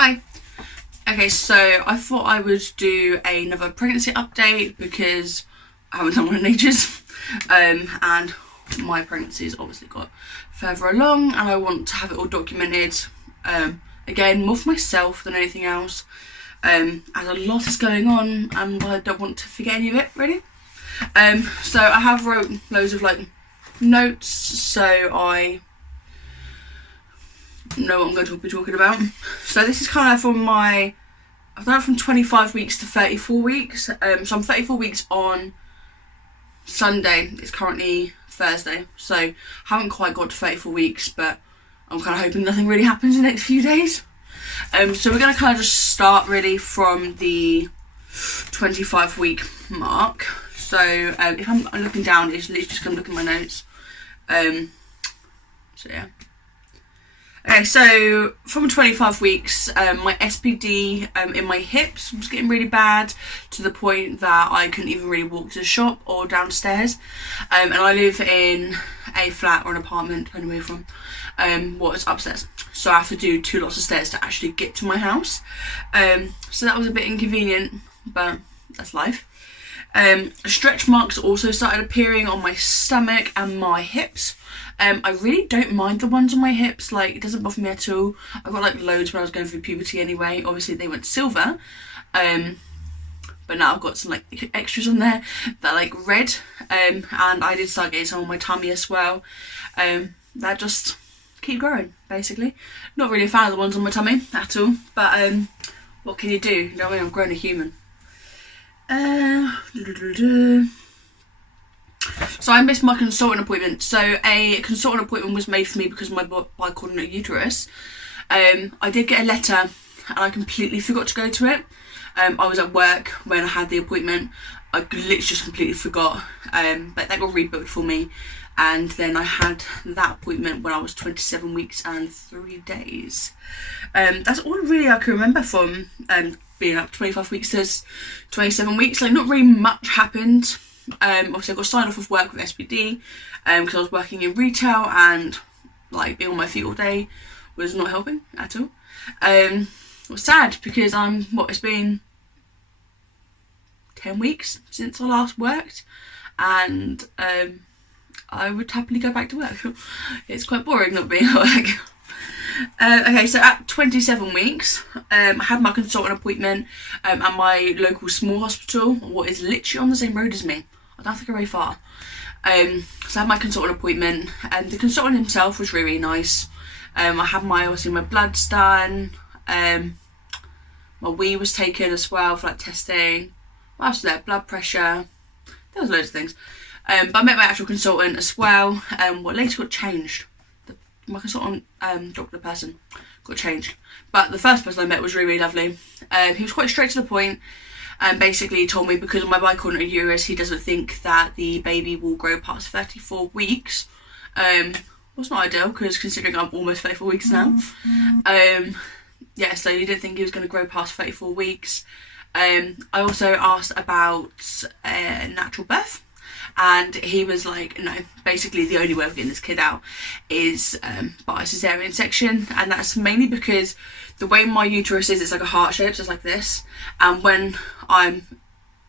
Hi. Okay, so I thought I would do another pregnancy update because I haven't done one in ages, and my pregnancy's obviously got further along and I want to have it all documented, again, more for myself than anything else, as a lot is going on and I don't want to forget any of it, really. So I have wrote loads of like notes so I know what I'm going to be talking about. So this is kind of from I've done it from 25 weeks to 34 weeks. So I'm 34 weeks on Sunday. It's currently Thursday, so I haven't quite got to 34 weeks, but I'm kind of hoping nothing really happens in the next few days. So we're going to kind of just start really from the 25 week mark. So if I'm looking down, it's literally just going to look at my notes. So yeah. Okay, so from 25 weeks, my SPD in my hips was getting really bad to the point that I couldn't even really walk to the shop or downstairs. And I live in a flat or an apartment, depending where you're from, what is upstairs. So I have to do 2 lots of stairs to actually get to my house. So that was a bit inconvenient, but that's life. Stretch marks also started appearing on my stomach and my hips. I really don't mind the ones on my hips, like it doesn't bother me at all. I got like loads when I was going through puberty anyway. Obviously they went silver, but now I've got some like extras on there that are like red, and I did start getting some on my tummy as well. That just keep growing basically. Not really a fan of the ones on my tummy at all, but what can you do? You know what I mean? I'm growing a human. So I missed my consultant appointment. So a consultant appointment was made for me because of my bicoordinate uterus. I did get a letter and I completely forgot to go to it. I was at work when I had the appointment. I literally just completely forgot, but that got rebooked for me, and then I had that appointment when I was 27 weeks and 3 days. That's all really I can remember from being up 25 weeks to 27 weeks. Like, not really much happened. Obviously I got signed off of work with SPD because I was working in retail, and like being on my feet all day was not helping at all. It was sad because it's been 10 weeks since I last worked, and I would happily go back to work. It's quite boring not being at work. Okay, so at 27 weeks, I had my consultant appointment at my local small hospital, what is literally on the same road as me. I don't think I'm very far. So I had my consultant appointment, and the consultant himself was really nice. I had obviously my bloods done, my wee was taken as well for like testing. What else was there? Blood pressure. There was loads of things. But I met my actual consultant as well, what later got changed. My consultant, doctor person, got changed. But the first person I met was really, really lovely. He was quite straight to the point, and basically told me because of my bicoordinate uterus, he doesn't think that the baby will grow past 34 weeks. Well, it's not ideal because considering I'm almost 34 weeks now. Yeah, so he didn't think he was going to grow past 34 weeks. I also asked about natural birth. And he was like, no, basically the only way of getting this kid out is by a cesarean section. And that's mainly because the way my uterus is, it's like a heart shape, so it's like this. And when I'm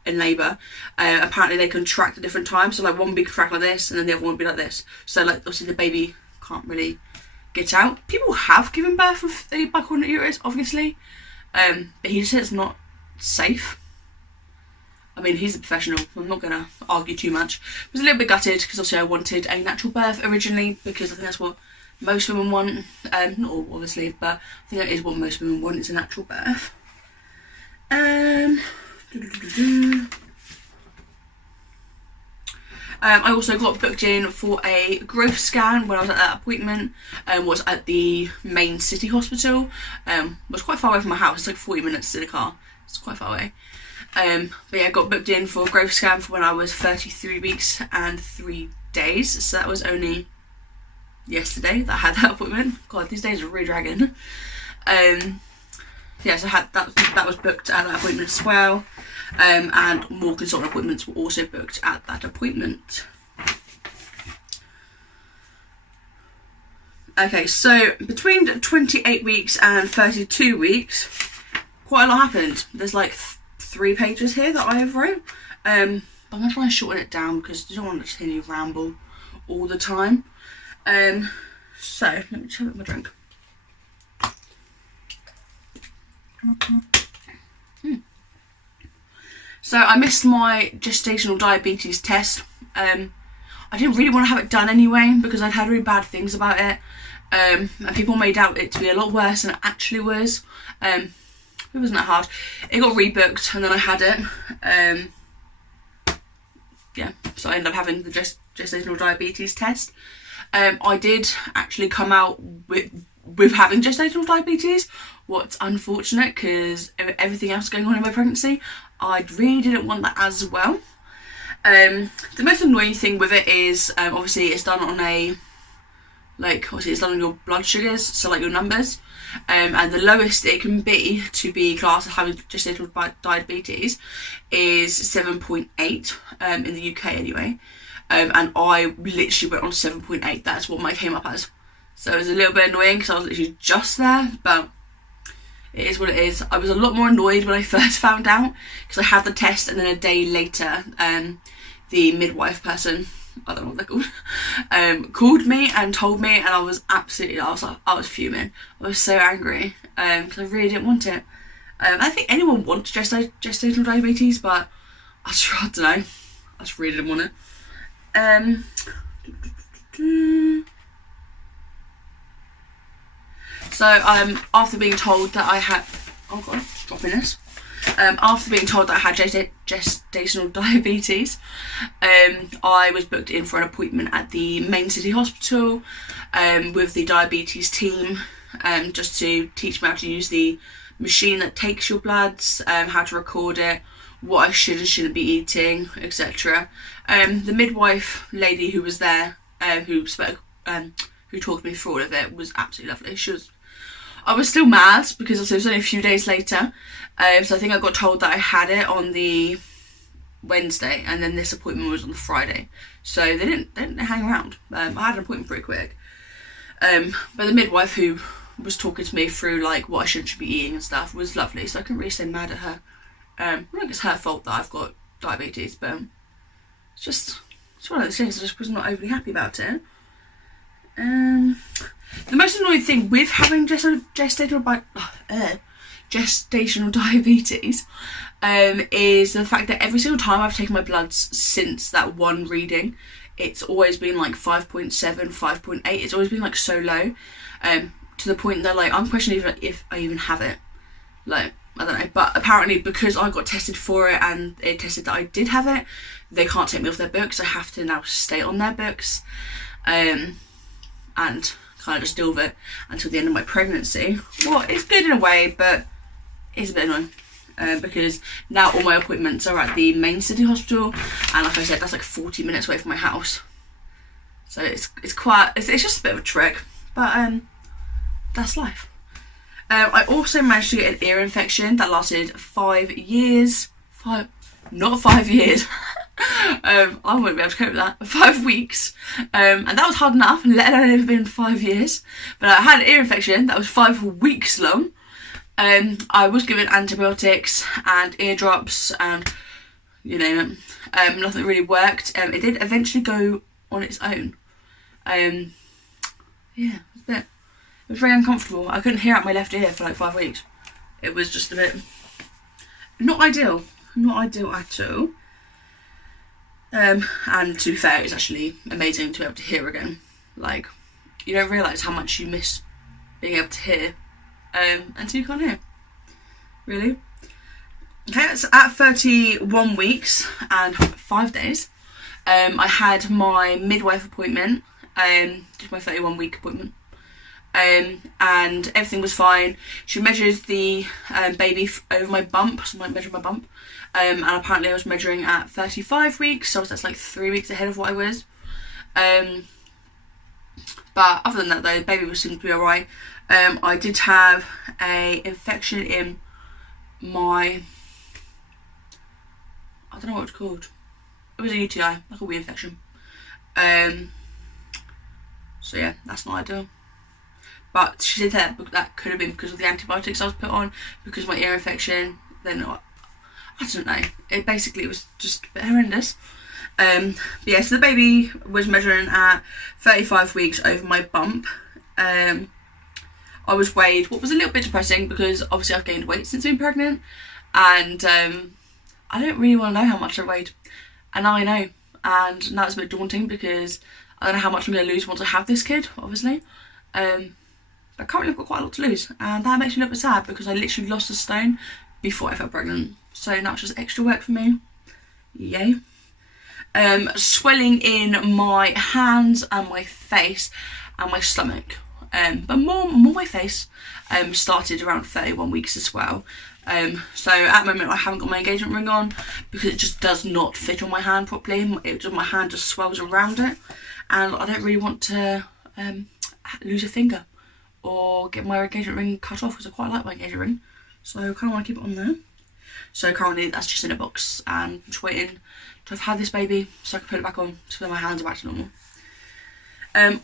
in labour, apparently they contract at different times. So like one will be contract like this, and then the other one will be like this. So like obviously the baby can't really get out. People have given birth with a bicoordinate uterus, obviously. But he just said it's not safe. I mean, he's a professional, so I'm not going to argue too much. I was a little bit gutted because obviously I wanted a natural birth originally, because I think that's what most women want. Not all, obviously, but I think that is what most women want, is a natural birth. I also got booked in for a growth scan when I was at that appointment. Was at the main city hospital. Was quite far away from my house. It's like 40 minutes in a car. It's quite far away. But yeah, I got booked in for a growth scan for when I was 33 weeks and 3 days. So that was only yesterday that I had that appointment. God, these days are really dragging. Yeah, so I had that was booked at that appointment as well. And more consultant appointments were also booked at that appointment. Okay, so between 28 weeks and 32 weeks, quite a lot happened. There's like 3 pages here that I have wrote. But I'm going to try and shorten it down because I don't want to hear you ramble all the time. So, let me just have my drink. So I missed my gestational diabetes test. I didn't really want to have it done anyway because I'd heard really bad things about it. And people made out it to be a lot worse than it actually was. It wasn't that hard. It got rebooked and then I had it. Yeah, so I ended up having the gestational diabetes test. I did actually come out with having gestational diabetes. What's unfortunate because everything else going on in my pregnancy, I really didn't want that as well. The most annoying thing with it is obviously it's done on it's done on your blood sugars, so like your numbers, and the lowest it can be to be classed as having gestational diabetes is 7.8 in the UK anyway, and I literally went on 7.8. That's what mine came up as, so it was a little bit annoying because I was literally just there, but it is what it is. I was a lot more annoyed when I first found out because I had the test and then a day later the midwife person, I don't know what they're called, called me and told me, and I was fuming. I was so angry because I really didn't want it. I think anyone wants gestational diabetes, but I don't know, I just really didn't want it. So after being told that I had, oh god, dropping this. After being told that I had gestational diabetes, I was booked in for an appointment at the main city hospital with the diabetes team, just to teach me how to use the machine that takes your bloods, how to record it, what I should and shouldn't be eating, etc. The midwife lady who was there, who talked me through all of it, was absolutely lovely. I was still mad because it was only a few days later, so I think I got told that I had it on the Wednesday and then this appointment was on the Friday, so they didn't hang around. I had an appointment pretty quick, but the midwife who was talking to me through like what I should be eating and stuff was lovely, so I couldn't really say mad at her. I think it's her fault that I've got diabetes, but it's one of those things. I just was not overly happy about it. The most annoying thing with having gestational diabetes is the fact that every single time I've taken my bloods since that one reading, it's always been like 5.7, 5.8. It's always been like so low, to the point that like I'm questioning if I even have it. Like, I don't know, but apparently because I got tested for it and it tested that I did have it, they can't take me off their books. I have to now stay on their books, and kind of just deal with it until the end of my pregnancy. Well, it's good in a way, but it's a bit annoying because now all my appointments are at the main city hospital, and like I said, that's like 40 minutes away from my house. So it's just a bit of a trick, but that's life. I also managed to get an ear infection that lasted 5 years. Not 5 years. I wouldn't be able to cope with that. 5 weeks. And that was hard enough, let alone have been 5 years. But I had an ear infection that was 5 weeks long. I was given antibiotics and eardrops and you name it. Nothing really worked. It did eventually go on its own. Yeah, it was very uncomfortable. I couldn't hear out my left ear for like 5 weeks. It was just a bit not ideal. Not ideal at all. And to be fair, it's actually amazing to be able to hear again. Like, you don't realise how much you miss being able to hear until you can't hear. Really. Okay, so at 31 weeks and 5 days, I had my midwife appointment, just my 31-week appointment. And everything was fine. She measured the baby over my bump, so I measured my bump, and apparently I was measuring at 35 weeks, so that's like 3 weeks ahead of what I was. But other than that though, the baby was seemed to be alright. I did have a infection in my, I don't know what it's called. It was a UTI, like a wee infection. So yeah, that's not ideal. but she said that could have been because of the antibiotics I was put on, because of my ear infection. Then I don't know. It was just a bit horrendous. But yeah, so the baby was measuring at 35 weeks over my bump. I was weighed, what was a little bit depressing because obviously I've gained weight since being pregnant, and I don't really want to know how much I weighed, and now I know, and now it's a bit daunting because I don't know how much I'm going to lose once I have this kid, obviously. But currently I've got quite a lot to lose, and that makes me a little bit sad because I literally lost a stone before I felt pregnant. So now it's just extra work for me. Yay. Swelling in my hands and my face and my stomach. But more my face started around 31 weeks as well. So at the moment I haven't got my engagement ring on because it just does not fit on my hand properly. My hand just swells around it, and I don't really want to lose a finger or get my engagement ring cut off because I quite like my engagement ring. So I kind of want to keep it on there. So currently that's just in a box, and I'm just waiting to have had this baby so I can put it back on so that my hands are back to normal.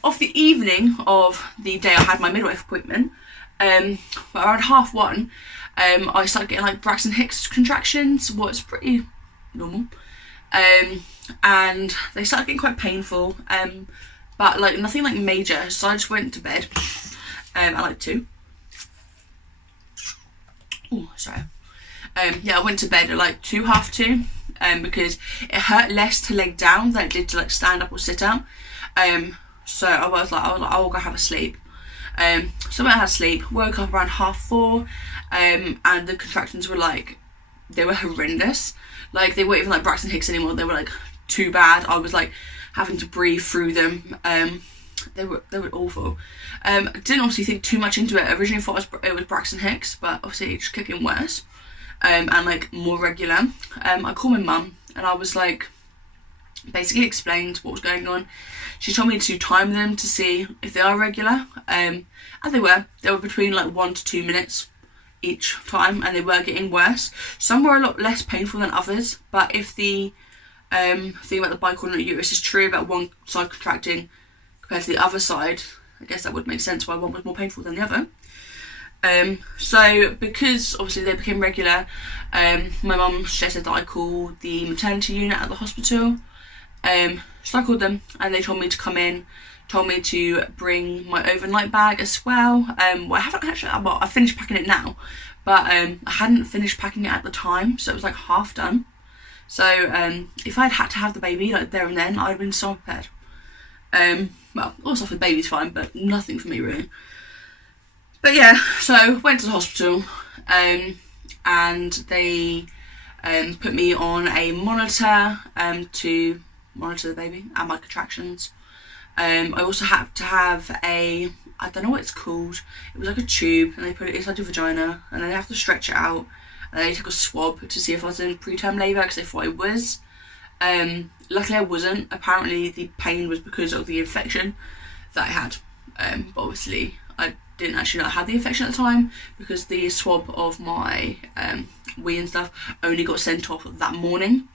Of the evening of the day I had my midwife appointment, around 1:30, I started getting like Braxton Hicks contractions, what's pretty normal, and they started getting quite painful, but like nothing like major. So I just went to bed at like 2. Oh, sorry. Yeah, I went to bed at like 2, 1:30, because it hurt less to lay down than it did to like stand up or sit up. So I was like, I'll go have a sleep. So I went and had sleep, woke up around 4:30, and the contractions were like, they were horrendous. Like they weren't even like Braxton Hicks anymore. They were like too bad. I was like having to breathe through them. They were awful. I didn't obviously think too much into it. I originally thought it was Braxton Hicks, but obviously it just kept getting worse, and like more regular. I called my mum and I was like, basically explained what was going on. She told me to time them to see if they are regular, and they were between like 1 to 2 minutes each time, and they were getting worse. Some were a lot less painful than others, but if the thing about the bicoordinate uterus is true about one side contracting compared to the other side, I guess that would make sense why one was more painful than the other. So because obviously they became regular, my mum suggested that I call the maternity unit at the hospital. So I called them and they told me to come in, told me to bring my overnight bag as well. Well, I haven't actually, well, I finished packing it now, but I hadn't finished packing it at the time, so it was like half done. So if I'd had to have the baby like there and then, I'd have been so prepared. Well, all stuff with the baby's fine, but nothing for me really. But yeah, so went to the hospital, and they put me on a monitor to monitor the baby and my contractions. I also had to have I don't know what it's called, it was like a tube, and they put it inside your vagina, and then they have to stretch it out, and they took a swab to see if I was in preterm labour because they thought I was. Luckily I wasn't. Apparently the pain was because of the infection that I had, but obviously I didn't actually know I had the infection at the time because the swab of my wee and stuff only got sent off that morning,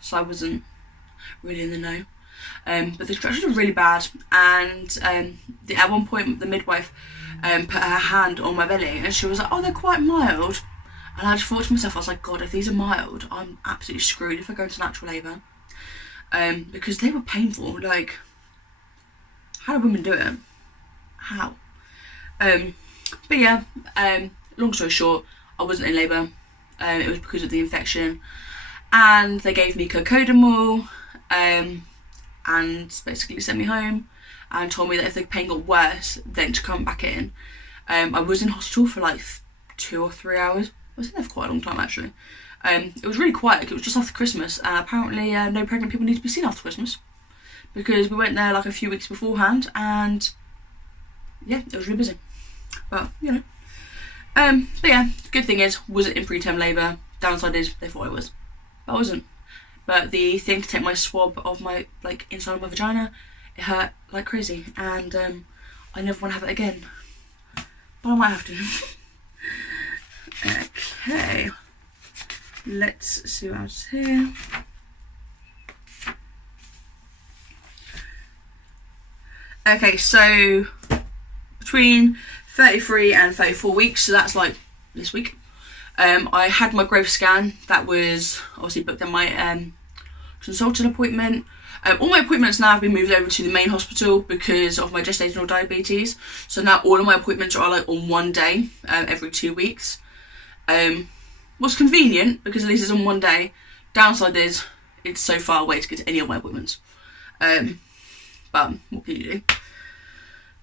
so I wasn't really in the know. But the contractions were really bad, and at one point the midwife put her hand on my belly and she was like, oh, they're quite mild. And I just thought to myself, I was like, God, if these are mild, I'm absolutely screwed if I go into natural labour. Because they were painful. Like, how do women do it? How? But yeah, long story short, I wasn't in labour. It was because of the infection. And they gave me cocodamol, and basically sent me home and told me that if the pain got worse, then to come back in. I was in hospital for like 2 or 3 hours. I was in there for quite a long time actually. It was really quiet. It was just after Christmas, and apparently no pregnant people need to be seen after Christmas because we went there like a few weeks beforehand, and yeah, it was really busy. But you know, but yeah, good thing is wasn't in preterm labour. Downside is they thought I was, but I wasn't. But the thing to take my swab of my like inside of my vagina, it hurt like crazy, and I never want to have it again. But I might have to. Okay, let's see what else is here. Okay, so between 33 and 34 weeks, so that's like this week. I had my growth scan. That was obviously booked in my consultant appointment. All my appointments now have been moved over to the main hospital because of my gestational diabetes. So now all of my appointments are like on one day, every 2 weeks. Was convenient because at least it's on one day. Downside is it's so far away to get to any of my appointments. But what can you do?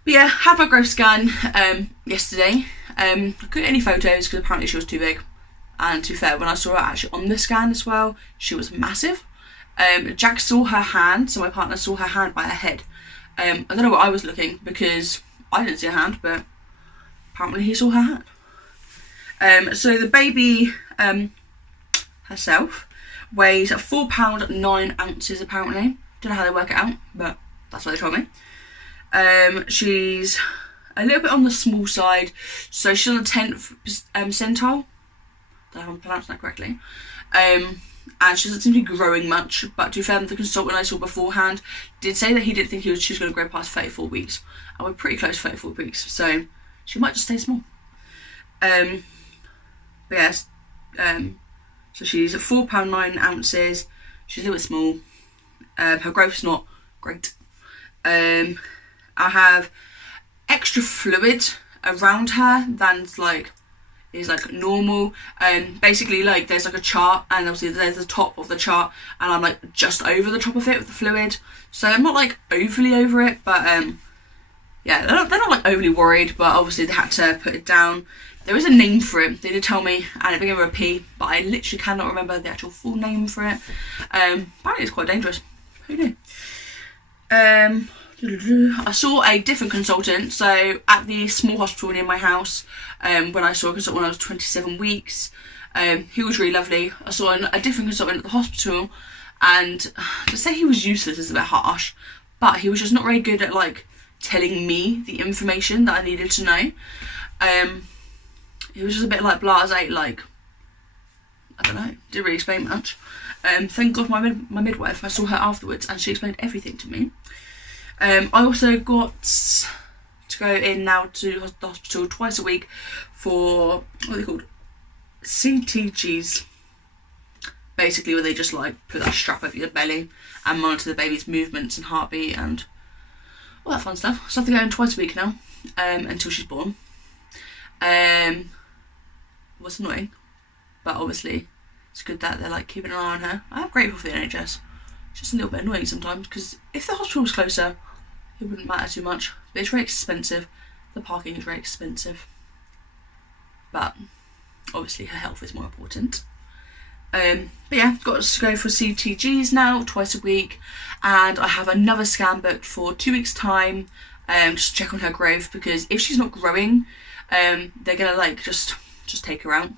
But yeah, had my growth scan yesterday. I couldn't get any photos because apparently she was too big. And to be fair, when I saw her actually on the scan as well, she was massive. Jack saw her hand, so my partner saw her hand by her head. I don't know what I was looking because I didn't see her hand, but apparently he saw her hand. So the baby herself weighs £4 9 ounces apparently. Don't know how they work it out, but that's what they told me. She's a little bit on the small side, so she's on the 10th percentile. I don't know if I'm pronouncing that correctly. And she doesn't seem to be growing much, but to be fair, the consultant I saw beforehand did say that he didn't think she was going to grow past 34 weeks. And we're pretty close to 34 weeks, so she might just stay small. But yes, so she's at £4 9 ounces. She's a little bit small. Her growth's not great. I have extra fluid around her than is normal. Basically like there's like a chart, and obviously there's the top of the chart, and I'm like just over the top of it with the fluid, so I'm not like overly over it, but yeah, they're not like overly worried, but obviously they had to put it down. There is a name for it, they did tell me, and it began with a P, but I literally cannot remember the actual full name for it. Apparently it's quite dangerous. Who knew? I saw a different consultant, so at the small hospital near my house, when I saw a consultant when I was 27 weeks, he was really lovely. I saw a different consultant at the hospital, and to say he was useless is a bit harsh, but he was just not very good at like telling me the information that I needed to know. He was just a bit like blasé, like, I don't know, didn't really explain much. Thank God my midwife, I saw her afterwards and she explained everything to me. I also got to go in now to the hospital twice a week for, what are they called? CTGs. Basically where they just like put that strap over your belly and monitor the baby's movements and heartbeat and all that fun stuff. So I have to go in twice a week now, until she's born. What's annoying, but obviously it's good that they're like keeping an eye on her. I'm grateful for the NHS. It's just a little bit annoying sometimes because if the hospital was closer, it wouldn't matter too much. But it's very expensive. The parking is very expensive. But obviously her health is more important. But yeah, got to go for CTGs now twice a week, and I have another scan booked for 2 weeks time, just to check on her growth, because if she's not growing, they're gonna like just take her out.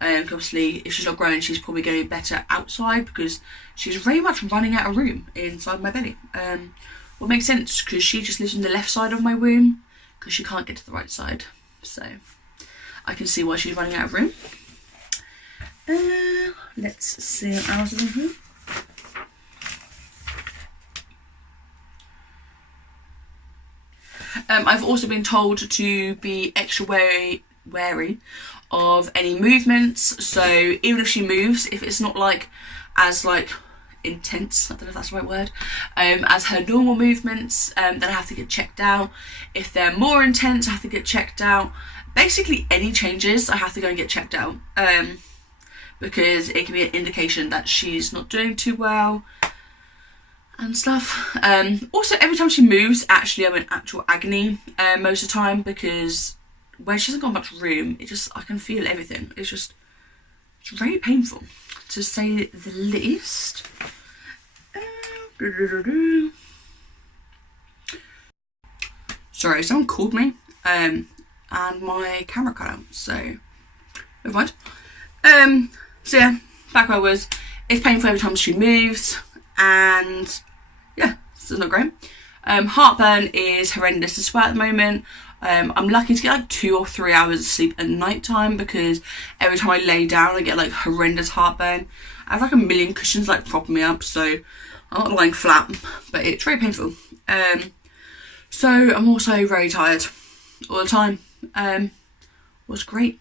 Obviously if she's not growing, she's probably going to be better outside because she's very much running out of room inside my belly. What makes sense because she just lives on the left side of my womb because she can't get to the right side, so I can see why she's running out of room. Let's see what else is in here. I've also been told to be extra wary of any movements, so even if she moves, if it's not like as like intense, I don't know if that's the right word, as her normal movements, then I have to get checked out. If they're more intense, I have to get checked out. Basically any changes, I have to go and get checked out, because it can be an indication that she's not doing too well and stuff. Also every time she moves, actually I'm in actual agony most of the time, because where she hasn't got much room, I can feel everything. It's very painful, to say the least. Sorry, someone called me, and my camera cut out, so never mind. So yeah, back where I was. It's painful every time she moves, and yeah, it's not great. Heartburn is horrendous as well at the moment. I'm lucky to get like 2 or 3 hours of sleep at night time, because every time I lay down I get like horrendous heartburn. I have like a million cushions like propping me up, so I'm not lying flat, but it's very painful. So I'm also very tired. all the time. Was great.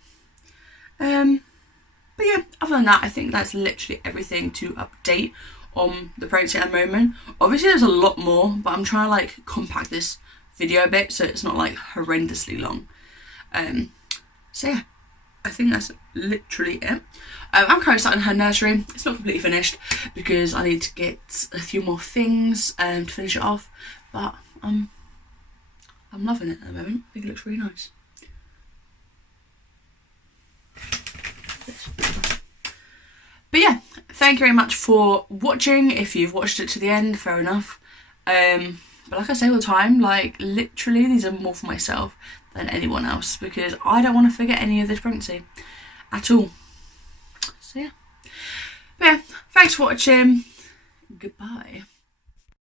But yeah, other than that, I think that's literally everything to update on the pregnancy at the moment. Obviously there's a lot more, but I'm trying to like compact this video a bit so it's not like horrendously long. So yeah, I think that's literally it. I'm currently starting her nursery. It's not completely finished because I need to get a few more things to finish it off, but I'm loving it at the moment. I think it looks really nice. But yeah, thank you very much for watching. If you've watched it to the end, fair enough. But like I say all the time, like literally these are more for myself than anyone else because I don't want to forget any of this pregnancy at all. So yeah. But yeah, thanks for watching. Goodbye.